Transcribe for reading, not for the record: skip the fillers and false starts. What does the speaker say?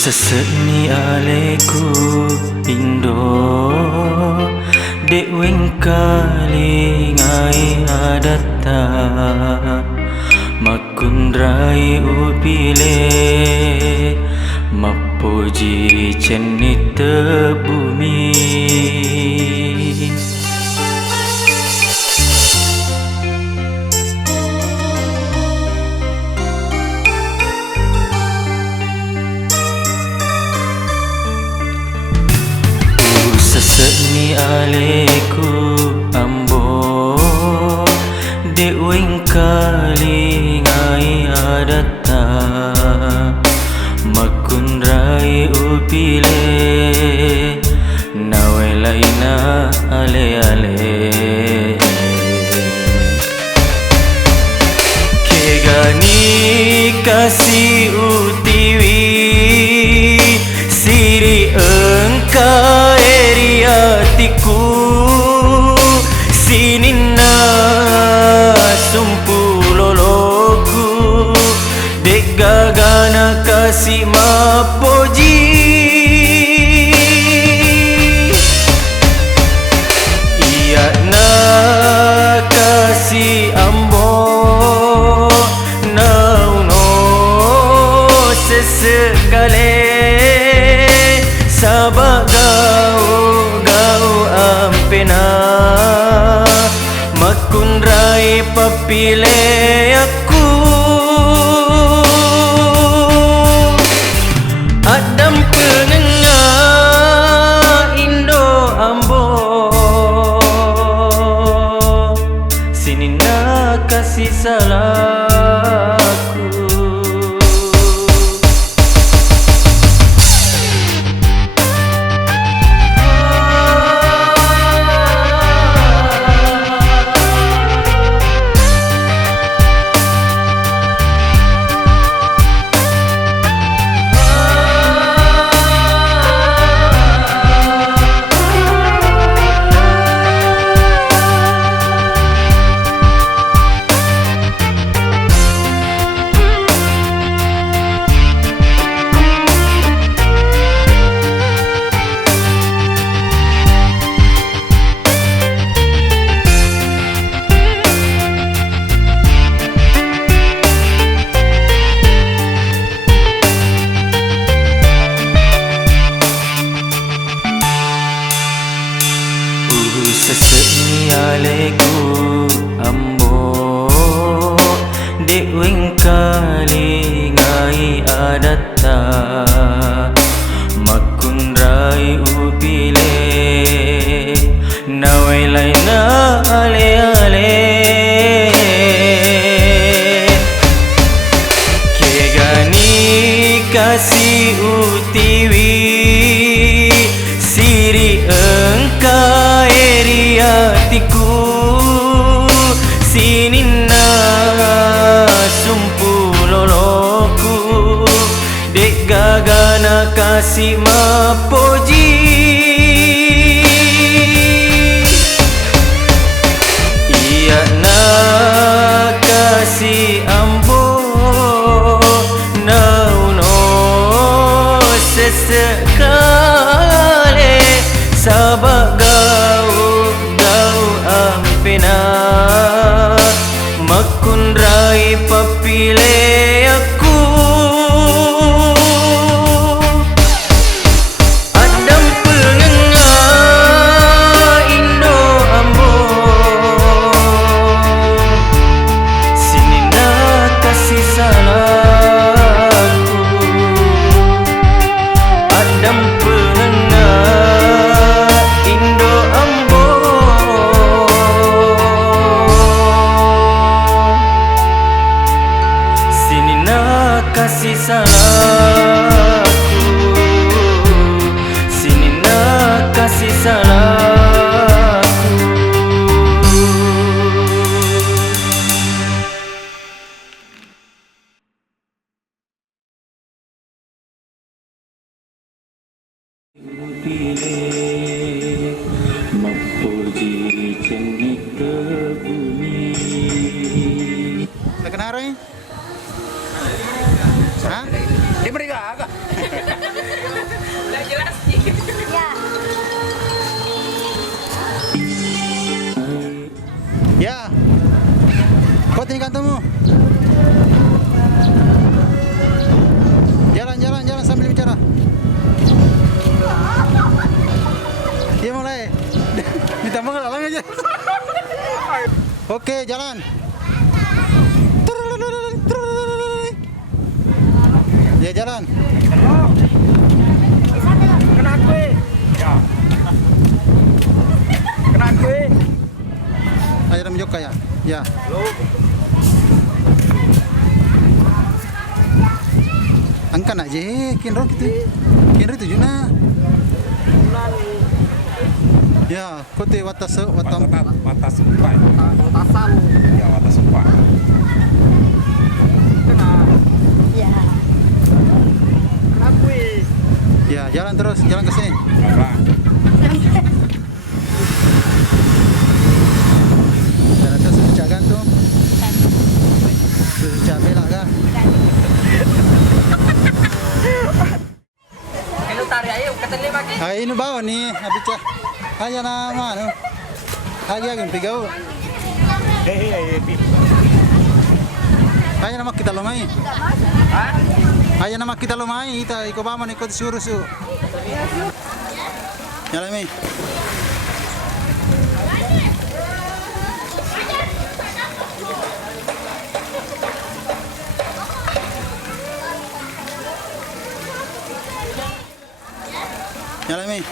Seseni aleku Indo dek weng kali ngai adatta makundrai upile mapuji cenit bumi. Seseni aleku ambo dek weng kali ngai adatta makundrai upile nawelaina ale-ale kegani kasih utiwi siri engkau hatiku sinina sumpuloloku dek gagana kasih mapoji iya na kasih ambo nauno sesekale sabagau ampena makundrai papile aku adam penengah Indo ambo sini nak kasih salahku. Seseni aleku ambo dek weng kali ngai adatta makundrai upile nawelaina ale-ale kegani kasih utiwi siri engkau hatiku sinina sumpuloloku dek gagana kasih mapoji iya na kasih ambo nauno sesekale sabagau ampena makundrai papile aku adam penengah Indo ambo sini nak kasih salahku adam penengah Indo ambo kasih salahku sini nak kasih salahku. Pilih mapuji cenit bumi. Kenapa? Hah? Di mereka agak. Kita menghalang aja. Oke, jalan. Ya, jalan. Kena gue. Ya. Kena gue. Ayo dalam joka ya. Ya. Angkat aja, kinro gitu. Kinro itu juna. Ya, kote watas watam. Watas umpai. Watasan. Ya, watas umpai. Kena. Ya. Kena gue. Ya, jalan terus, jalan ke sini. Jalan terus sejak gantung. Sejak belak kah? Kalo tarik ayo katanya pakai. Ah, ini bawa nih, habis cah. Ayo nama no. Agak pigau. Ayo nama kita lomai. Ayo nama kita lomai. Kita ikut paman ikut suruh su. Jalan mi. Jalan mi.